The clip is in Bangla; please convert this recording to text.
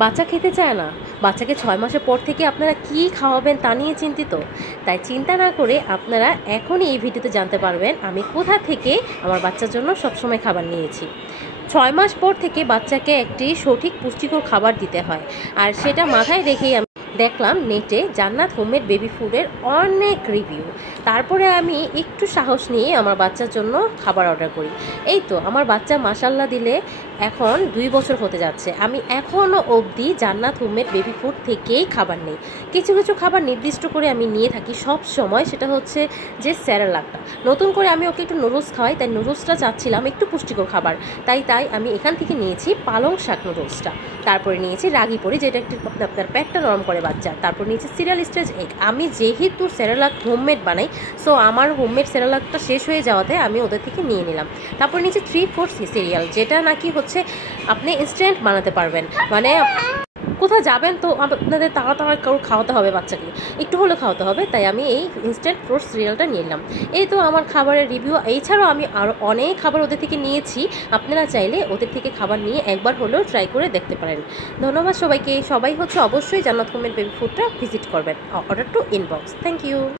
বাচ্চা খেতে চায় না, বাচ্চাকে 6 মাসের পর থেকে আপনারা কি খাওয়াবেন তা নিয়ে চিন্তিত। তাই চিন্তা না করে আপনারা এখনই এই ভিডিওতে জানতে পারবেন আমি কোথা থেকে আমার বাচ্চার জন্য সবসময় খাবার নিয়েছি। 6 মাস পর থেকে বাচ্চাকে একটি সঠিক পুষ্টিকর খাবার দিতে হয়, আর সেটা মাথায় রেখেই আমি দেখলাম নেটে জান্নাত হোমমেড বেবি ফুডের অনেক রিভিউ। তারপরে আমি একটু সাহস নিয়ে আমার বাচ্চার জন্য খাবার অর্ডার করি। এই তো আমার বাচ্চা মাশাল্লাহ দিলে এখন 2 বছর হতে যাচ্ছে। আমি এখনও অবধি জান্নাত হোমমেড বেবি ফুড থেকেই খাবার নেই। কিছু কিছু খাবার নির্দিষ্ট করে আমি নিয়ে থাকি সব সময়, সেটা হচ্ছে যে স্যারেলাকটা। নতুন করে আমি ওকে একটু নুডলস খাওয়াই, তাই নুডলসটা চাচ্ছিলাম একটু পুষ্টিকর খাবার, তাই আমি এখান থেকে নিয়েছি পালং শাক নুডলসটা। তারপরে নিয়েছি রাগি পরি, যেটা একটু আপনার পেটটা নরম করে বাচ্চা। তারপর নিয়েছি সিরিয়াল স্টেজ এগ। আমি যেহেতু সেরেলাক হোমমেড বানাই, সো আমার হোমমেড সেরেলাকটা শেষ হয়ে যাওয়াতে আমি ওদের থেকে নিয়ে নিলাম। তারপর নিয়েছি 3-4 সিরিয়াল, যেটা নাকি হচ্ছে আপনি ইনস্ট্যান্ট বানাতে পারবেন। মানে কোথাও যাবেন তো আপনাদের তাড়াতাড়ি কারো খাওয়াতে হবে, বাচ্চাকে একটু হলেও খাওয়াতে হবে, তাই আমি এই ইনস্ট্যান্ট ফ্রুট সিরিয়ালটা নিয়ে নিলাম। এই তো আমার খাবারের রিভিউ। এছাড়াও আমি আরও অনেক খাবার ওদের থেকে নিয়েছি। আপনারা চাইলে ওদের থেকে খাবার নিয়ে একবার হলেও ট্রাই করে দেখতে পারেন। ধন্যবাদ সবাইকে। সবাই হচ্ছে অবশ্যই জান্নাত হোমমেড বেবি ফুডটা ভিজিট করবেন। Order to inbox. Thank you.